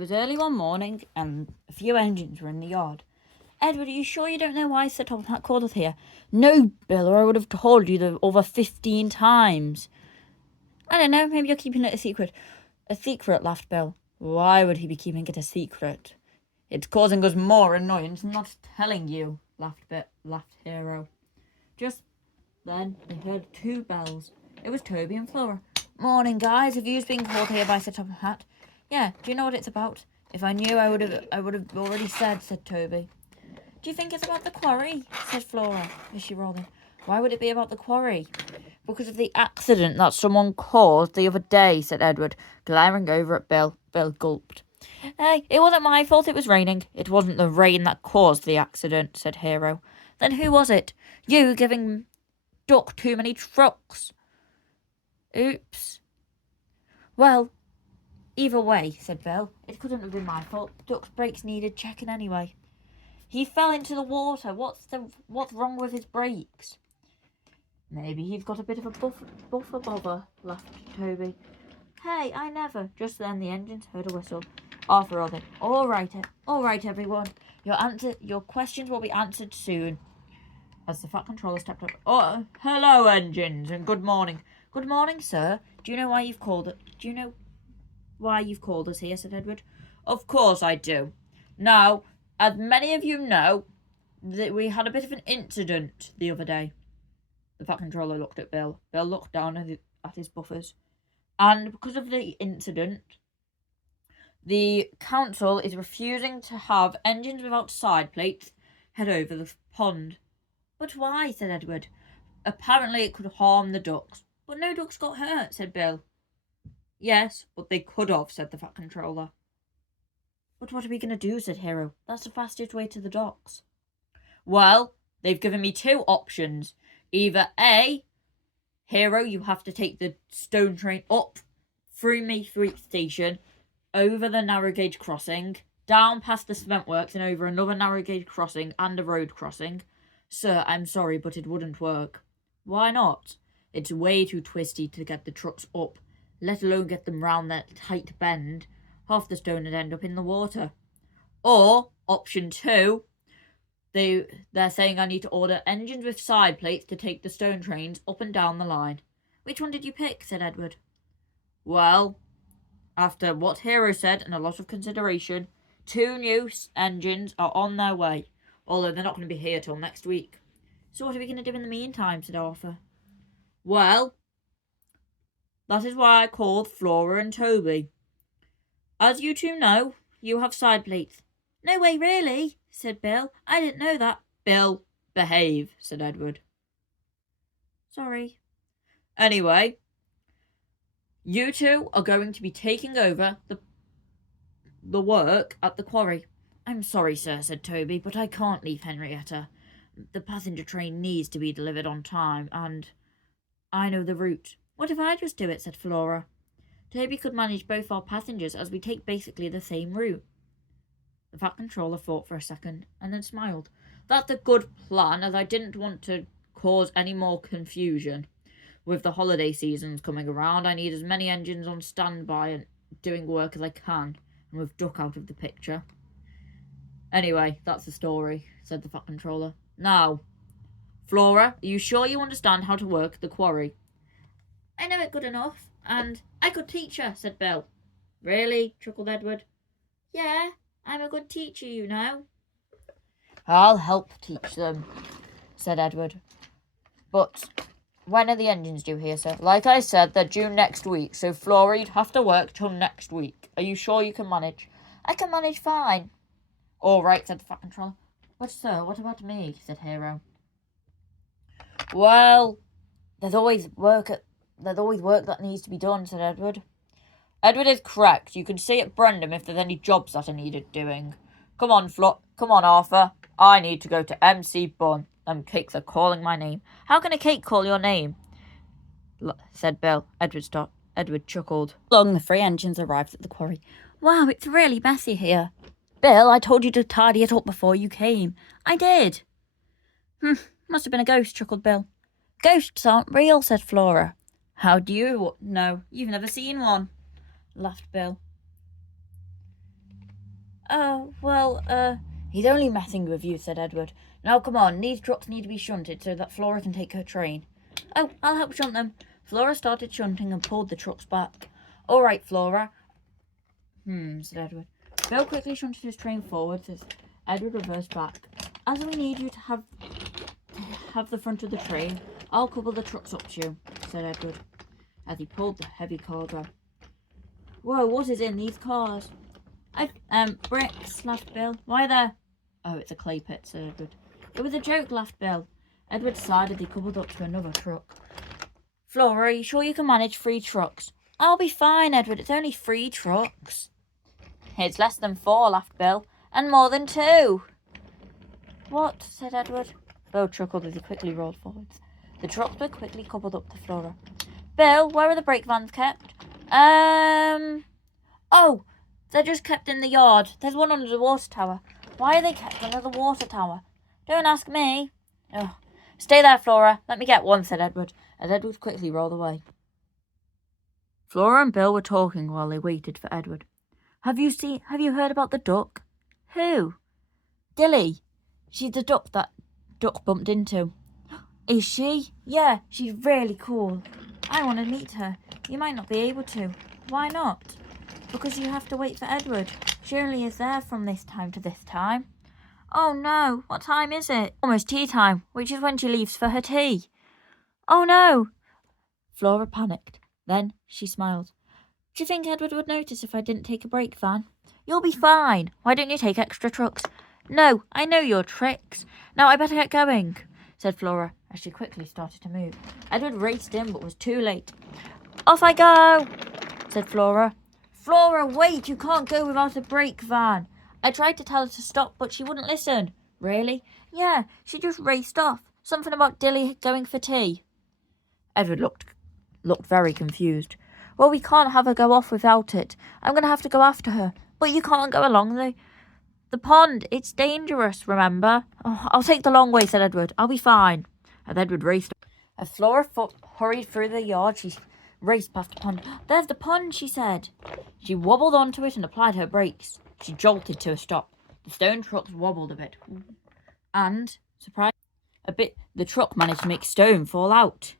was early one morning, and a few engines were in the yard. Edward, are you sure you don't know why Sir Tom Hat called us here? No, Bill, or I would have told you over 15 times. I don't know, maybe you're keeping it a secret. A secret, laughed Bill. Why would he be keeping it a secret? It's causing us more annoyance, not telling you, laughed Hero. Just then they heard 2 bells. It was Toby and Flora. Morning, guys. Have you been called here by Sir Tom Hat? Yeah, do you know what it's about? If I knew, I would have already said Toby. Do you think it's about the quarry? Said Flora, as she rolled in. Why would it be about the quarry? Because of the accident that someone caused the other day, said Edward, glaring over at Bill. Bill gulped. Hey, it wasn't my fault it was raining. It wasn't the rain that caused the accident, said Hero. Then who was it? You giving Duck too many trucks. Oops. Well, either way, said Bill, it couldn't have been my fault. Duck's brakes needed checking anyway. He fell into the water. What's wrong with his brakes? Maybe he's got a bit of a buffer bother, laughed Toby. Hey, I never. Just then the engines heard a whistle. Arthur nodded. All right, everyone. Your questions will be answered soon. As the Fat Controller stepped up. Oh, hello, engines, and good morning. Good morning, sir. Do you know why you've called us here? Said Edward. Of course I do. Now, as many of you know, that we had a bit of an incident the other day. The Fat Controller looked at Bill. Bill looked down at his buffers. And because of the incident, the council is refusing to have engines without side plates head over the pond. But why? Said Edward. Apparently it could harm the ducks. But no ducks got hurt, said Bill. Yes, but they could have, said the Fat Controller. But what are we going to do, said Hero. That's the fastest way to the docks. Well, they've given me 2 options. Either A, Hero, you have to take the stone train up through Mayfleet Station, over the narrow gauge crossing, down past the cement works and over another narrow gauge crossing and a road crossing. Sir, I'm sorry, but it wouldn't work. Why not? It's way too twisty to get the trucks up, let alone get them round that tight bend. Half the stone would end up in the water. Or, option 2, they're saying I need to order engines with side plates to take the stone trains up and down the line. Which one did you pick? Said Edward. Well, after what Hero said and a lot of consideration, 2 new engines are on their way, although they're not going to be here till next week. So what are we going to do in the meantime? Said Arthur. Well, that is why I called Flora and Toby. As you 2 know, you have side plates. No way, really, said Bill. I didn't know that. Bill, behave, said Edward. Sorry. Anyway, you 2 are going to be taking over the work at the quarry. I'm sorry, sir, said Toby, but I can't leave Henrietta. The passenger train needs to be delivered on time, and I know the route. What if I just do it, said Flora. Toby could manage both our passengers as we take basically the same route. The Fat Controller thought for a second, and then smiled. That's a good plan, as I didn't want to cause any more confusion. With the holiday seasons coming around, I need as many engines on standby and doing work as I can, and with Duck out of the picture. Anyway, that's the story, said the Fat Controller. Now, Flora, are you sure you understand how to work the quarry? I know it good enough, and I could teach her, said Bill. Really? Chuckled Edward. Yeah, I'm a good teacher, you know. I'll help teach them, said Edward. But when are the engines due here, sir? Like I said, they're due next week, so Flora, you'd have to work till next week. Are you sure you can manage? I can manage fine. All right, said the Fat Controller. But, sir, what about me? Said Hero. Well, there's always work that needs to be done, said Edward. Edward is correct. You can see at Brendam if there's any jobs that are needed doing. Come on, Arthur. I need to go to MC Bun. Them cakes are calling my name. How can a cake call your name? Said Bill. Edward chuckled. Along the 3 engines arrived at the quarry. Wow, it's really messy here. Bill, I told you to tidy it up before you came. I did. Must have been a ghost, chuckled Bill. Ghosts aren't real, said Flora. How do you know? You've never seen one, laughed Bill. He's only messing with you, said Edward. Now come on, these trucks need to be shunted so that Flora can take her train. Oh, I'll help shunt them. Flora started shunting and pulled the trucks back. All right, Flora. Said Edward. Bill quickly shunted his train forwards as Edward reversed back. As we need you to have the front of the train, I'll couple the trucks up to you, said Edward, as he pulled the heavy cargo. Whoa, what is in these cars? Bricks, laughed Bill. Why there? Oh, it's a clay pit, said Edward. It was a joke, laughed Bill. Edward sighed as he coupled up to another truck. Flora, are you sure you can manage 3 trucks? I'll be fine, Edward. It's only 3 trucks. It's less than 4, laughed Bill. And more than 2. What? Said Edward. Bill chuckled as he quickly rolled forwards. The trucks were quickly coupled up to Flora. Bill, where are the brake vans kept? Oh, they're just kept in the yard. There's one under the water tower. Why are they kept under the water tower? Don't ask me. Oh, stay there, Flora. Let me get one, said Edward, as Edward quickly rolled away. Flora and Bill were talking while they waited for Edward. Have you heard about the duck? Who? Dilly. She's the duck that Duck bumped into. Is she? Yeah, she's really cool. I want to meet her. You might not be able to. Why not? Because you have to wait for Edward. She only is there from this time to this time. Oh no, what time is it? Almost tea time, which is when she leaves for her tea. Oh no! Flora panicked. Then she smiled. Do you think Edward would notice if I didn't take a brake van? You'll be fine. Why don't you take extra trucks? No, I know your tricks. Now I better get going, said Flora, as she quickly started to move. Edward raced in, but was too late. Off I go, said Flora. Flora, wait, you can't go without a brake van. I tried to tell her to stop, but she wouldn't listen. Really? Yeah, she just raced off. Something about Dilly going for tea. Edward looked very confused. Well, we can't have her go off without it. I'm going to have to go after her. But you can't go along the pond. It's dangerous, remember? Oh, I'll take the long way, said Edward. I'll be fine. As Edward raced. As Flora hurried through the yard, she raced past the pond. There's the pond, she said. She wobbled onto it and applied her brakes. She jolted to a stop. The stone trucks wobbled a bit. And, surprised a bit, the truck managed to make stone fall out.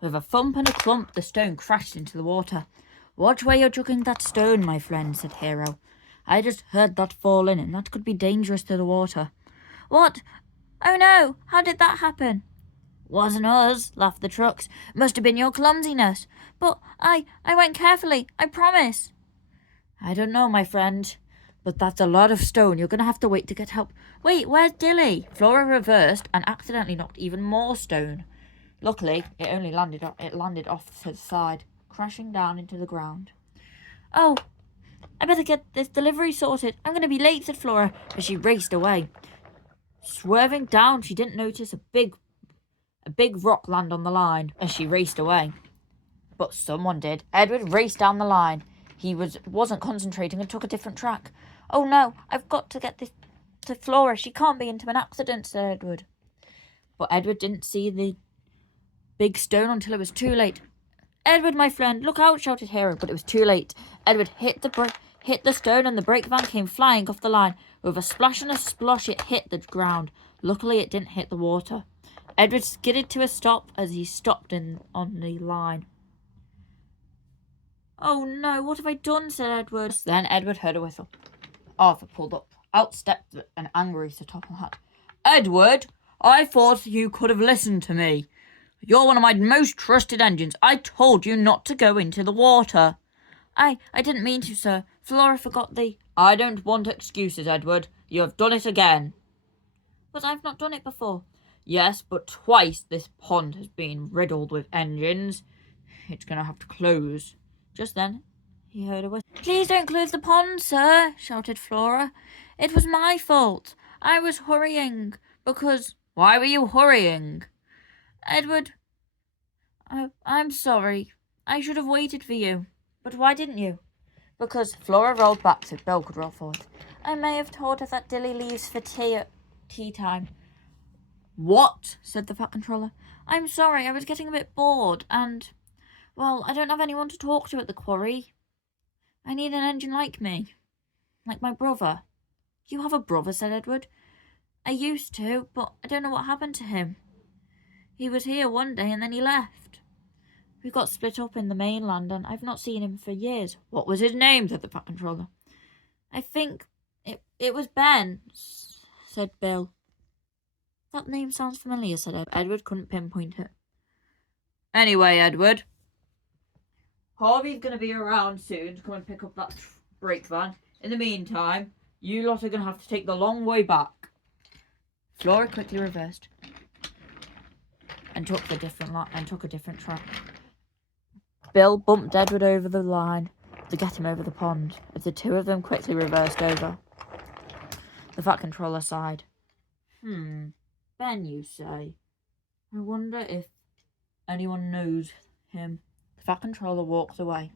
With a thump and a clump, the stone crashed into the water. Watch where you're chucking that stone, my friend, said Hero. I just heard that fall in, and that could be dangerous to the water. What? Oh no, how did that happen? Wasn't us, laughed the trucks. Must have been your clumsiness. But I went carefully, I promise. I don't know, my friend, but that's a lot of stone. You're going to have to wait to get help. Wait, where's Dilly? Flora reversed and accidentally knocked even more stone. Luckily, it landed off to the side, crashing down into the ground. Oh, I better get this delivery sorted. I'm going to be late, said Flora, as she raced away. Swerving down, she didn't notice a big rock land on the line as she raced away. But someone did. Edward raced down the line. He wasn't concentrating and took a different track. Oh no, I've got to get this to Flora. She can't be into an accident, said Edward. But Edward didn't see the big stone until it was too late. Edward, my friend, look out, shouted Hero, but it was too late. Edward hit the stone and the brake van came flying off the line. With a splash and a splosh, it hit the ground. Luckily, it didn't hit the water. Edward skidded to a stop as he stopped on the line. Oh no, what have I done, said Edward. Then Edward heard a whistle. Arthur pulled up. Out stepped an angry Sir Topham Hatt. Edward, I thought you could have listened to me. You're one of my most trusted engines. I told you not to go into the water. I didn't mean to, sir. Flora forgot the... I don't want excuses, Edward. You have done it again. But I've not done it before. Yes, but twice this pond has been riddled with engines. It's going to have to close. Just then, he heard a whistle. Please don't close the pond, sir, shouted Flora. It was my fault. I was hurrying because... Why were you hurrying? Edward, I'm sorry. I should have waited for you. But why didn't you? Because Flora rolled back so Bill could roll forward. I may have told her that Dilly leaves for tea at tea time. What? Said the Fat Controller. I'm sorry, I was getting a bit bored and, well, I don't have anyone to talk to at the quarry. I need an engine like me. Like my brother. You have a brother, said Edward. I used to, but I don't know what happened to him. He was here one day and then he left. We got split up in the mainland and I've not seen him for years. What was his name? Said the Fat Controller. I think it was Ben, said Bill. That name sounds familiar, said Ed. Edward couldn't pinpoint it. Anyway, Edward, Harvey's going to be around soon to come and pick up that brake van. In the meantime, you lot are going to have to take the long way back. Flora quickly reversed and took a different track. Bill bumped Edward over the line to get him over the pond as the two of them quickly reversed over. The Fat Controller sighed. Ben, you say? I wonder if anyone knows him. The Fat Controller walked away.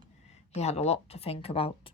He had a lot to think about.